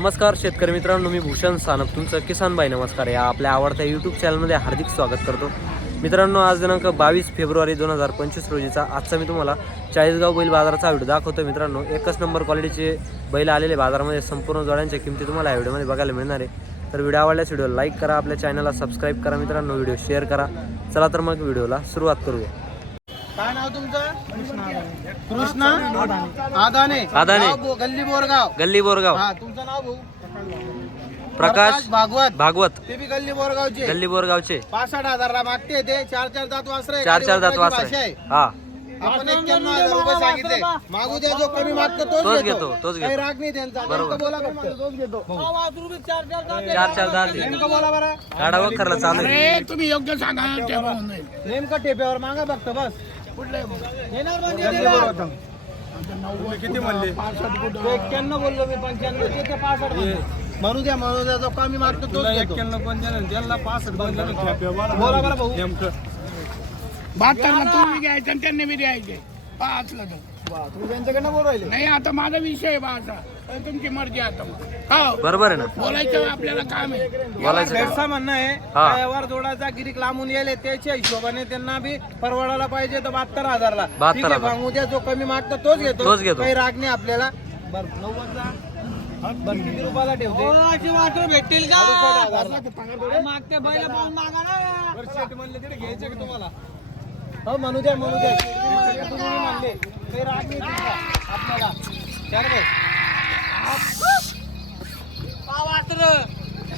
नमस्कार शेतकरी मित्रांनो मी भूषण सानप. तुमचं किसान भाई नमस्कार. या आपल्या आवडत्या यूट्यूब चॅनलमध्ये हार्दिक स्वागत करतो. मित्रांनो आज दिनांक बावीस फेब्रुवारी दोन हजार पंचवीस रोजीचा. आजचा मी तुम्हाला चाळीसगाव बैल बाजाराचा व्हिडिओ दाखवतो मित्रांनो. एकच नंबर क्वालिटीचे बैल आलेले बाजारामध्ये. संपूर्ण जोड्यांच्या किमती तुम्हाला या व्हिडिओमध्ये बघायला मिळणार आहे. तर व्हिडिओ आवडल्यास व्हिडिओ लाईक करा. आपल्या चॅनलला सबस्क्राईब करा मित्रांनो. व्हिडिओ शेअर करा. चला तर मग व्हिडिओला सुरुवात करूया. काय नाव तुमचं? कृष्णा. आदाने. आदाने. बो- गल्ली बोरगाव. गल्ली बोरगाव. हा तुमचं नाव भाऊ? प्रकाश भागवत. भागवत. ते बी गल्ली बोरगावचे. गल्ली बोरगावचे. पासष्ट हजारला मागते ते. चार चार दात वासरे चार चार दात भाषा वासरे आहे. हा. आपण एक्क्याण्णव हजार रुपये सांगितले. मागू द्या जो कमी मागतो तोच घेतो, तोच घेतो. काही राग नाही त्यांचा. बरोबर. नेमकं बोला फक्त. तोच घेतो. चार चार दात नेमकं बोला बरं. गाडा वखरला चालू आहे. तुम्ही योग्य सांगा तेव्हा होऊन जाईल. नेमकं टेप्यावर मागा फक्त बस. किती म्हणले? तो एक्क्याण्णव बोललो मी पंच्याण्णव. ते ते पासष्ट. म्हणू द्या म्हणू द्या जो कमी मागतो तोच घेतो बोला बरं भाऊ. बहात्तरला तुम्ही घ्यायचं आणि त्यांनी बी द्यायचे. पाचला तो तुम्ही त्यांच्याकडनं बोलू राहिले नाही आता माझा विषय आहे बा असा. तुमची मर्जी आता हो. बरोबर आहे ना. बोलायचं आपल्याला काम आहे. बोलायचं का? शेठचं म्हणणं आहे हा. व्यवहार जोडाचा गिरीक लांबून येले त्याच्या हिशोबाने त्यांना बी परवडायला पाहिजे तर बहात्तर हजारला. 72 ठीक आहे हजार. मग उद्या जो कमी मागतो तोच घेतो. तोच घेतो. काही राग नाही आपल्याला. बरं नव्वदचा बरं किती रुपयाला ठेवते? भेटतील अडुसष्ट हजारला. मागते बैल पाहून मागा बरं, म्हणले तिथे घ्यायचे का तुम्हाला? हो म्हणू द्या म्हणू द्या तुम्ही म्हणले. काही राग नाही तुमचा. आपल्याला. चार भाऊ.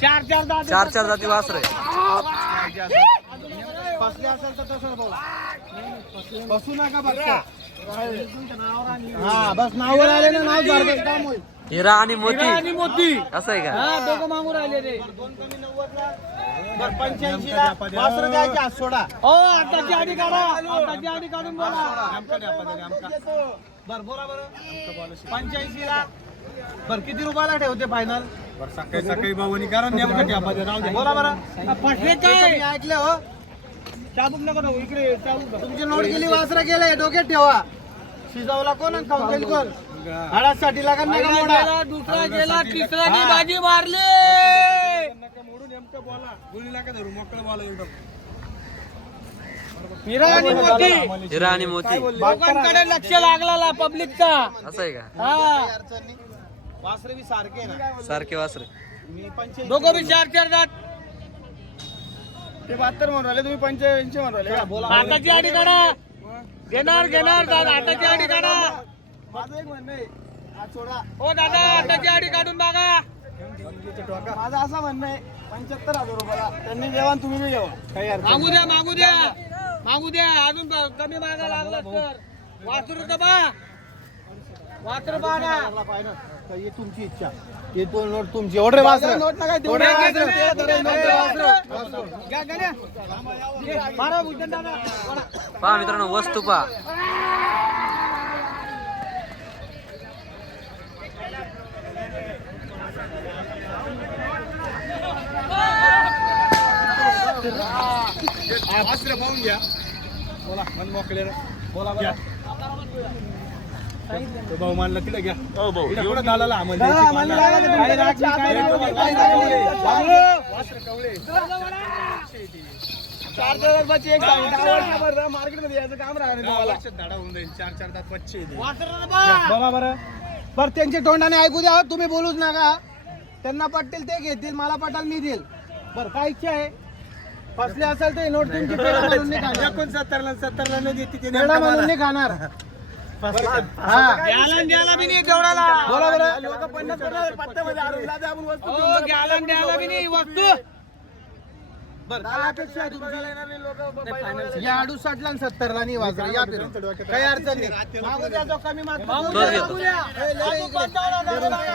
चार चार दात चार चार जाती वासर आहे. फसले असेल तर तसं बोला. बसू नका फक्त. हा बस नावावर आले ना नाव सारखं काम होईल. हिरा आणि मोती. आणि मोती. असं आहे का? हा दोघं मागून राहिले रे. पंच्याऐंशी ला वासरं द्यायचे आज सोडा. हो आताची आडी काढा. आताची आडी काढून बोला. बर बोला बरं. पंच्याऐंशी ला बर किती रुपयाला ठेवते फायनल सकाळी सकाळी भाऊनी कारण नेमकं बोला बरं. फसले काय? मी ऐकले हो. चाबूक नका ठेवू, इकडे चाबूक तुमची नोट केली वासरं गेले डोक्यात ठेवा. शिजवला कोण आणि खाऊन जाईल कोण? हाडासाठी लागत नाही का मोडा? गेला दुसरा गेला तिसरा नी बाजी मारली! हिरा आणि मोती. हिरा आणि मोती. लोकांकडे लक्ष लागला पब्लिकचा असं आहे का? हा. वासरे बी सारखे ना. सारखे वासर. मी दोघं बी चार चार दात ते बहात्तर म्हणून राहिले तुम्ही पंच्याऐंशी म्हणून राहिले का? बोला. हाताची आडी काढा. घेणार घेणार दादा हाताची आडी काढा. माझं एक म्हणणं आहे. आज सोडा. हो दादा हाताची आडी काढून बघा माझं असं म्हणणं आहे पंच्याहत्तर हजार रुपयाला त्यांनी जेवा आणि तुम्ही बी जेवा काही मागू द्या मागू द्या. मागू द्या. अजून क- कमी मागा लागला तर. वासरू तर बा. वासरू बा ना नाही. पाहिजे ना. तर ही तुमची इच्छा हे दोन नोट तुमची एवढे वासरे नोट नका मारा भूषण दादा पहा मित्रांनो वस्तू पहा पाहून घ्या बोला मन मोकळे बोला बरं. तो भाऊ मानला तिला घ्या. इकडे कुठं घालायला आम्हाला हा, द्यायची. बाबू, चार चार रुपयाची एक सांगितलं. मार्केटमध्ये यायचं काम राहणार नाही दहा तुम्हाला. वर्षात धाडा होऊन जाईल. चार चार दात बच्चे येते वासरू बा. बोला बरं. बरं त्यांच्या तोंडाने ऐकू द्या. तुम्ही बोलूच नका. त्यांना पटतील ते घेतील. मला पटाल मी देईल. बरं काय इच्छा आहे? फसले असेल ते नोट तुमची पेढा म्हणून नाही खाणार. एकोणसत्तरला सत्तरला नाही देते ते पेढा म्हणून नाही खाणार. हा. द्याला न द्याला बी नाही तेवढ्याला बोला बरं. लोक पन्नास पन्नास पत्त्यामध्ये आणून जाते आपण वस्तू हो जातो. द्याला न द्याला बी नाही वस्तू. या अडुसाठला आणि सत्तरला नाही वाजरा या फिरून. काही अडचण नाही. मागू द्या जो कमी मागतो मागू द्या, द्या.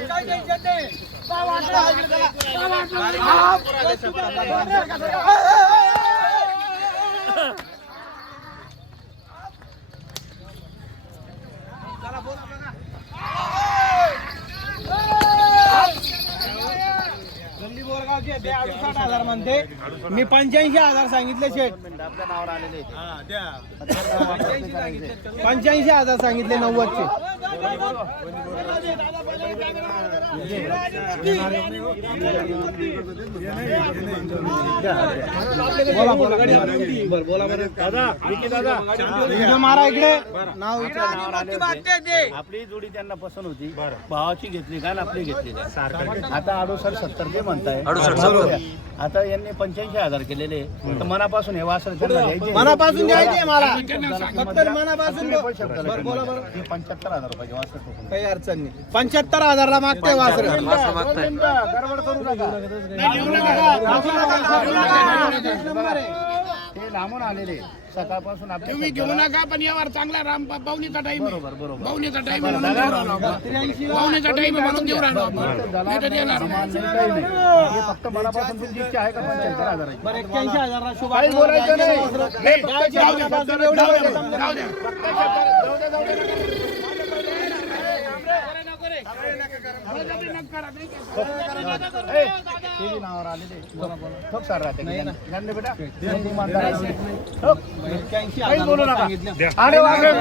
काही टेन्शन नाही. काय वाटलं? काय वाटलं? गल्ली बोरगावची द्यायचे ते अडुसष्ट हजार म्हणते. मी पंच्याऐंशी हजार सांगितले शेठ. पंच्याऐंशी हजार सांगितले नव्वदचे. बोला बोला. बरं बोला बरं. व्हिडिओ मारा इकडे. नाव आपली जोडी त्यांना पसंत होती. भावाची घेतली का आपली घेतली? आता अडुसष्ट सत्तर ते म्हणताय. अडुसष्ट. आता यांनी पंच्याऐंशी हजार केलेले. तर मनापासून हे वासर त्यांना द्यायचे. मनापासून द्यायचे मला. फक्त मनापासून बो- बरं बोला बरं. हे पंच्याहत्तर हजार रुपये वासर ठोकून. काही अडचण नाही. पंच्याहत्तर हजारला मागते वासर. वासर मागताय. गडबड करू नका. ते लांबून आलेले सकाळपासून आपले तुम्ही घेऊ नका पण यावर चांगला राम पाहुणीचा टाइम बरोबर बरोबर. पाहुणीचा टाइम. पाहुणीचा टाइम म्हणून देऊ हे फक्त मनापासून तुमची इच्छा आहे का? पंच्याहत्तर हजाराची बोलायचं नाही हे फक्त द्यायचे जाऊ दे, मनापासून फक्त एवढं जाऊ दे, समजा. जाऊ द्या. ए, ते बी नावावर आलेले ठोक सर राहते जानले बेटा नाही, इमानदार ठोक. काही बोलू नका सांगितले आणि वागेल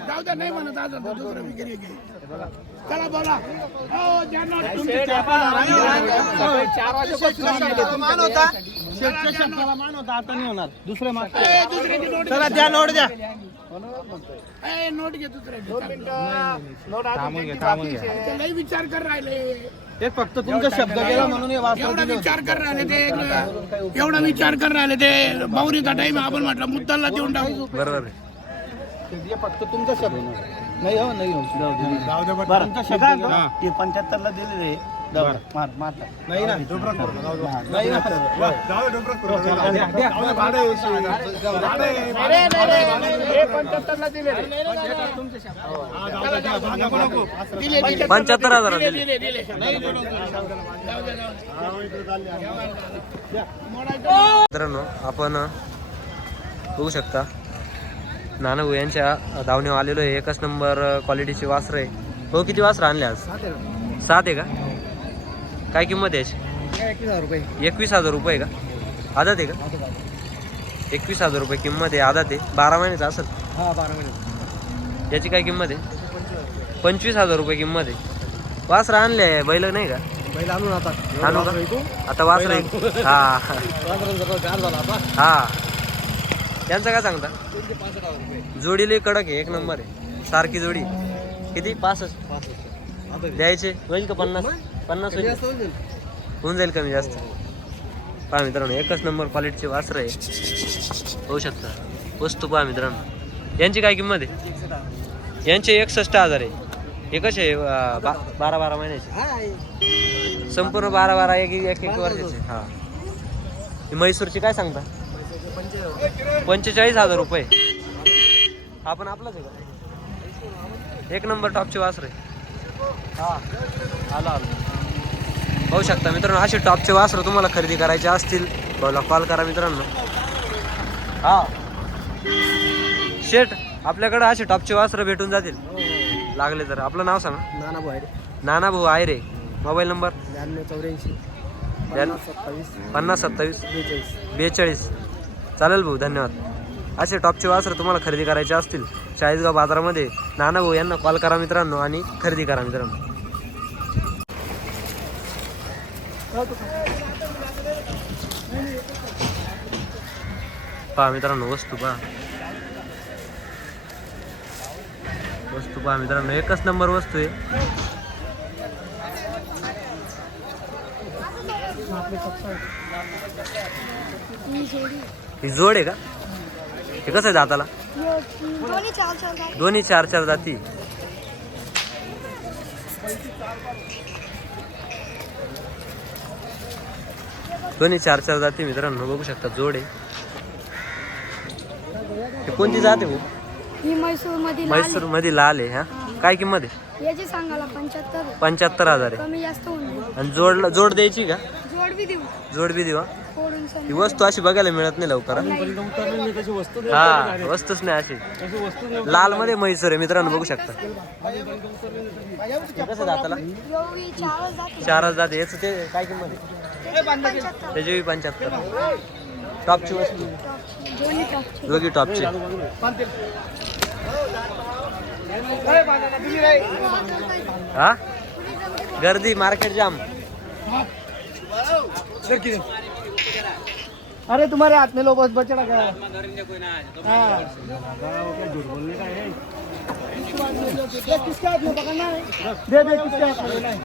जाऊ द्या नाही म्हणत आज दुसरं विक्री चला बोला. हो, चार वाजेपासून शब्दाला मान होता आता नाही होणार. दुसरे चला द्या नोट द्या. नोट घे. ते लई विचार कर राहिले. एक फक्त तुमचा शब्द गेला म्हणून हे एवढा दिलं. विचार कर राहिले ते एवढा विचार कर राहिले ते. बावरीचा टाइम आपण म्हटलं मुद्दाला देऊन टाकू. बरोबर आहे. हे फक्त तुमचा शब्द नाही. हो नाही हो. बरं तुमचा ते शब्द गेला. ते पंच्याहत्तरला दिलेले. दगड. मार मार. नाही ना नाही ना. हे पंच्याहत्तरला दिलेले पंच्याहत्तर हजार दिले दिले. दिले मित्रांनो आपण बघू शकता नानभाऊ यांच्या धावणीवर आलेलो आहे. एकच नंबर क्वालिटीचे वासर आहे. हो किती वासरं आणले आज? सात आहे का? काय किंमत आहे याची? एकवीस हजार रुपये. का? आदत आहे का? एकवीस हजार रुपये किंमत आहे आदत आहे. बारा महिन्याचं असेल? हा बारा महिने याची काय किंमत आहे? पंचवीस हजार रुपये. किंमत आहे. वासरं आणले बैल नाही का? बैल आणून आता. आणू का? आता वासर हा. झाला आता. हा. त्यांचं काय सांगता? जोडीले कडक आहे एक नंबर आहे. सारखी जोडी. किती? पासष्ट. द्यायचे? होईल का पन्नास? पन्नास होऊन जाईल. कमी जास्त. पहा मित्रांनो एकच नंबर क्वालिटीचे वासर आहे. होऊ शकता. वस्तू पहा मित्रांनो. यांची काय किंमत आहे? यांचे एकसष्ट हजार आहे. हे कसे बारा बारा महिन्याचे. संपूर्ण बारा बारा एक एक एक वर्षाचे. हा. ही म्हैसूरची काय सांगता? पंचेचाळीस. हजार रुपये. आपण आपलाच आहे का? एक नंबर टॉपचे वासर आहे. हा. आलो आलो. पाहू शकता मित्रांनो असे टॉपचे वासर तुम्हाला खरेदी करायचे असतील. भाऊला कॉल करा मित्रांनो. हा. शेट आपल्याकडे असे टॉपचे वासर भेटून जातील. लागले तर. आपलं नाव सांगा. नाना भाई नाना भाऊ आहे रे. Mobile number? ब्याण्णव चौऱ्याऐंशी. सत्तावीस. पन्नास सत्तावीस. बेचाळीस. बेचाळीस. चालेल भाऊ धन्यवाद. असे टॉपचे वासर तुम्हाला खरेदी करायचे असतील. चाळीसगाव बाजारामध्ये नाना भाऊ यांना कॉल करा मित्रांनो आणि खरेदी करा मित्रांनो. पहा मित्रांनो वस्तू पहा. वस्तू पहा मित्रांनो एकच नंबर वस्तू आहे. ही जोड आहे का? हे कसं आहे दाताला? दोन्ही चार चार दोन्ही चार चार जाती. दोन्ही चार चार जाती मित्रांनो बघू शकता जोड आहे. कोणती जाते ही? म्हैसूरमध्ये लाल आहे. हा? काय किंमत आहे? याची सांगायला पंच्याहत्तर पंच्याहत्तर हजार आहे. कमी जास्त होऊन जाईल. आणि जोड जोड द्यायची का? जोड बी देऊ. जोड बी देवा ही? वस्तू अशी बघायला मिळत नाही लवकर हा? वस्तूच नाही अशी. लाल मध्ये म्हैसूर आहे मित्रांनो बघू शकता. कसं दाताला योगी चारच जाते चार याचं ते काय किंमत आहे? त्याची पंच्याहत्तर टॉपची वस्तू दोघी टॉपची हा? गर्दी मार्केट जाम. अरे तुम्हारे हाथ में लो बस बचड़ा क्या है। हाँ। किसके हाथ में पकड़ना है? दे दे किसके हाथ में लेना है।